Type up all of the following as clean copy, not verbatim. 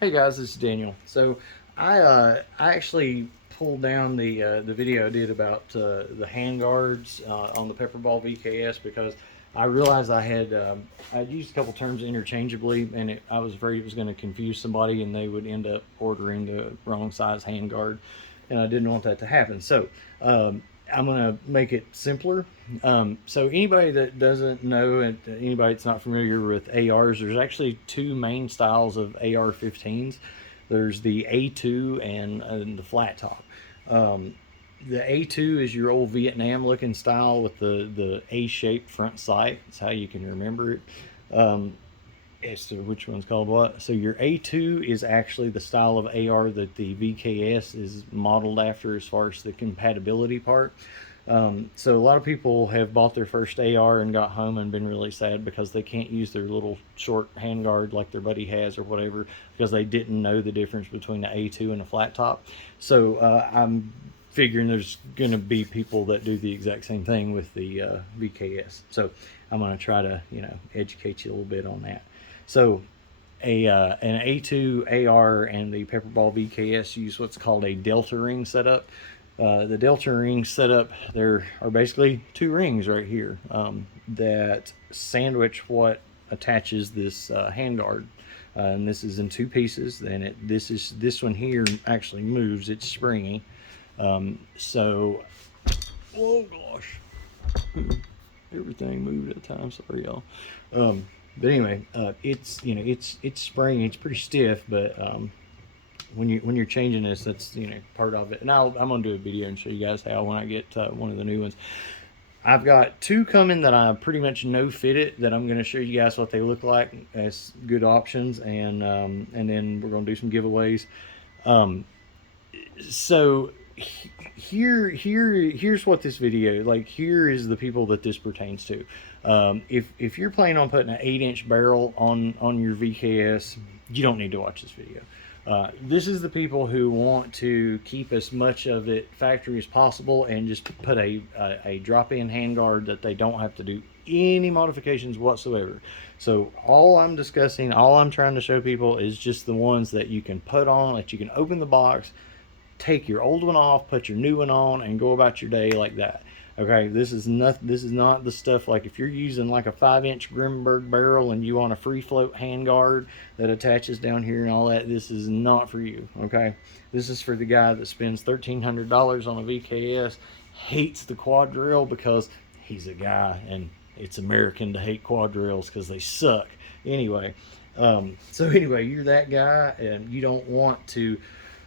Hey guys, this is Daniel. So I actually pulled down the video I did about the handguards on the PepperBall VKS because I realized I'd used a couple terms interchangeably, and I was afraid it was going to confuse somebody and they would end up ordering the wrong size handguard, and I didn't want that to happen. So I'm going to make it simpler. So anybody that doesn't know, and anybody that's not familiar with ARs, there's actually two main styles of AR-15s. There's the A2 and the flat top. The A2 is your old Vietnam looking style with the A-shaped front sight. That's how you can remember it. As to which one's called what. So your A2 is actually the style of AR that the VKS is modeled after as far as the compatibility part. So a lot of people have bought their first AR and got home and been really sad because they can't use their little short handguard like their buddy has or whatever because they didn't know the difference between the A2 and a flat top. So I'm figuring there's going to be people that do the exact same thing with the VKS. So I'm going to try to educate you a little bit on that. So an A2 AR and the PepperBall VKS use what's called a delta ring setup. The delta ring setup, there are basically two rings right here that sandwich what attaches this handguard. And this is in two pieces. And this one here actually moves. It's springy. So, oh gosh, everything moved at a time. Sorry, y'all. But anyway, it's spring. It's pretty stiff, but when you're changing this, that's part of it. And I'm gonna do a video and show you guys how when I get one of the new ones. I've got two coming that I pretty much know fit it. That I'm gonna show you guys what they look like as good options, and then we're gonna do some giveaways. So here's what this video like. Here is the people that this pertains to. If you're planning on putting an 8-inch barrel on your VKS, you don't need to watch this video. This is the people who want to keep as much of it factory as possible and just put a drop-in handguard that they don't have to do any modifications whatsoever. So all I'm discussing, all I'm trying to show people is just the ones that you can put on, that you can open the box, take your old one off, put your new one on, and go about your day like that. Okay, this is not the stuff like if you're using like a 5-inch Grimberg barrel and you want a free float handguard that attaches down here and all that. This is not for you. Okay, this is for the guy that spends $1,300 on a VKS, hates the quad drill because he's a guy and it's American to hate quad drills because they suck. Anyway, so anyway, you're that guy and you don't want to,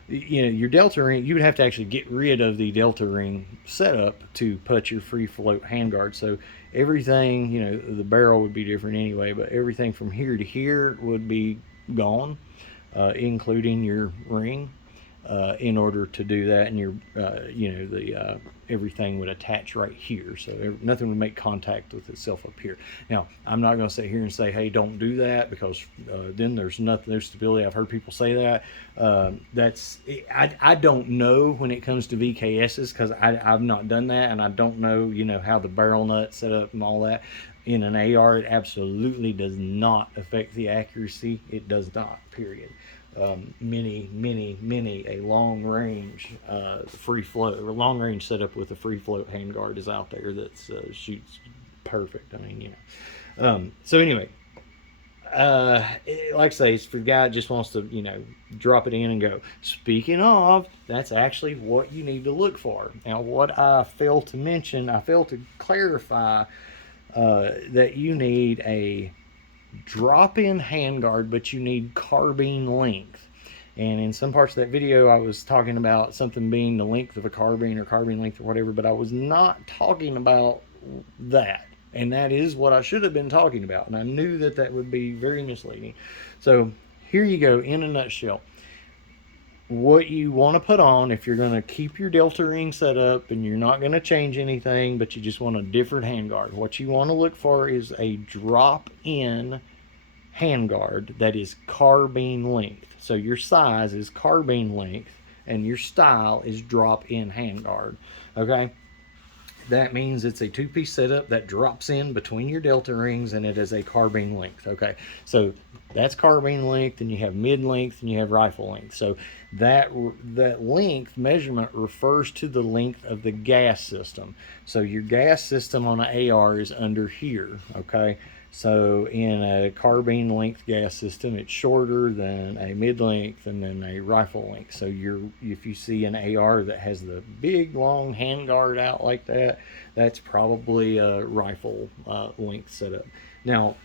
your delta ring, you would have to actually get rid of the delta ring setup to put your free float handguard. So everything, the barrel would be different anyway, but everything from here to here would be gone, including your ring. In order to do that, and everything would attach right here, so nothing would make contact with itself up here. Now, I'm not going to sit here and say, hey, don't do that, because then there's stability. I've heard people say that. I don't know when it comes to VKSs, because I've not done that, and I don't know how the barrel nut set up and all that. In an AR, it absolutely does not affect the accuracy. It does not, period. Many a long range free float, or long range setup with a free float handguard is out there that shoots perfect. I mean, so anyway, like I say, it's for the guy that just wants to drop it in and go. Speaking of, that's actually what you need to look for. Now, what I failed to clarify that you need a drop-in handguard, but you need carbine length. And in some parts of that video, I was talking about something being the length of a carbine or carbine length or whatever, but I was not talking about that. And that is what I should have been talking about. And I knew that would be very misleading. So here you go, in a nutshell. What you want to put on if you're going to keep your delta ring set up and you're not going to change anything, but you just want a different handguard, what you want to look for is a drop-in handguard that is carbine length. So your size is carbine length and your style is drop-in handguard. Okay, That means it's a two-piece setup that drops in between your delta rings, and it is a carbine length. Okay, so that's carbine length, and you have mid length, and you have rifle length. So that length measurement refers to the length of the gas system. So your gas system on an AR is under here. Okay, so in a carbine length gas system, it's shorter than a mid length and then a rifle length. So if you see an AR that has the big long handguard out like that, that's probably a rifle length setup. Now,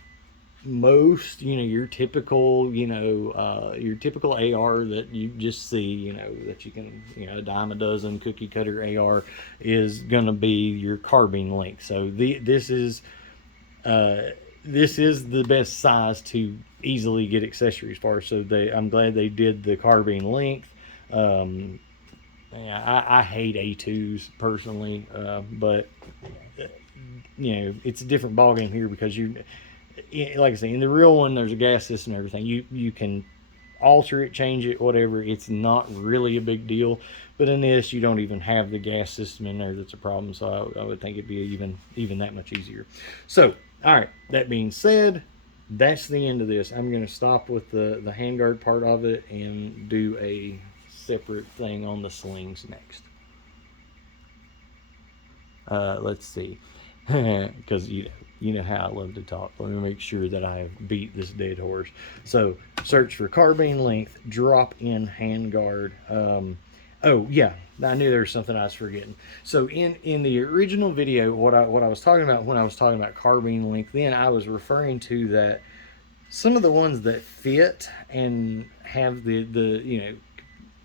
most, your typical, your typical AR that you just see, that you can, a dime a dozen cookie cutter AR is going to be your carbine length. So this is the best size to easily get accessories for. So I'm glad they did the carbine length. Yeah, I hate A2s personally, but it's a different ballgame here because like I say, in the real one, there's a gas system and everything. You can alter it, change it, whatever. It's not really a big deal. But in this, you don't even have the gas system in there. That's a problem. So I would think it'd be even that much easier. So, all right. That being said, that's the end of this. I'm going to stop with the handguard part of it and do a separate thing on the slings next. Let's see, because you know how I love to talk. Let me make sure that I have beat this dead horse. So search for carbine length, drop in handguard. Oh yeah, I knew there was something I was forgetting. So in the original video, what I was talking about when I was talking about carbine length, then I was referring to that some of the ones that fit and have the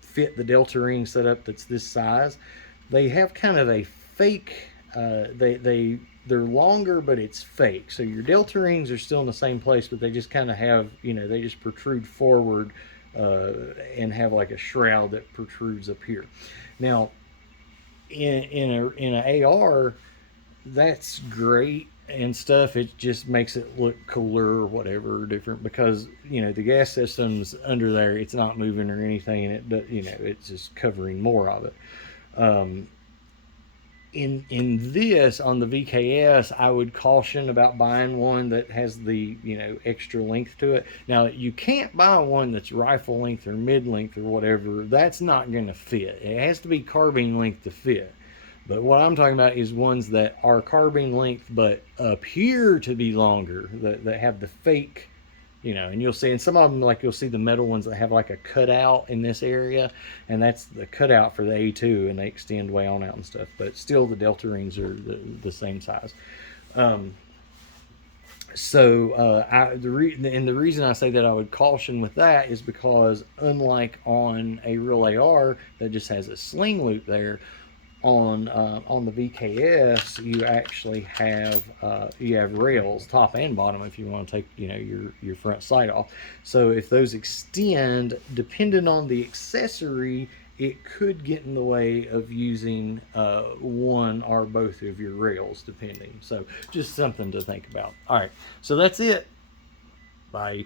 fit the delta ring setup that's this size, they have kind of a fake. They're longer, but it's fake. So your delta rings are still in the same place, but they just kind of have, they just protrude forward and have like a shroud that protrudes up here. Now, in a AR, that's great and stuff. It just makes it look cooler or whatever, different, because the gas system's under there. It's not moving or anything, and it's just covering more of it. In this, on the VKS, I would caution about buying one that has the extra length to it. Now, you can't buy one that's rifle length or mid length or whatever. That's not going to fit. It has to be carbine length to fit. But what I'm talking about is ones that are carbine length but appear to be longer, that have the fake, and you'll see, and some of them, like you'll see the metal ones that have like a cutout in this area, and that's the cutout for the A2, and they extend way on out and stuff. But still, the delta rings are the same size. The reason I say that I would caution with that is because, unlike on a real AR that just has a sling loop there, on the VKS, you actually have rails, top and bottom, if you want to take your front sight off. So if those extend, depending on the accessory, it could get in the way of using one or both of your rails, depending. So just something to think about. All right, so that's it. Bye.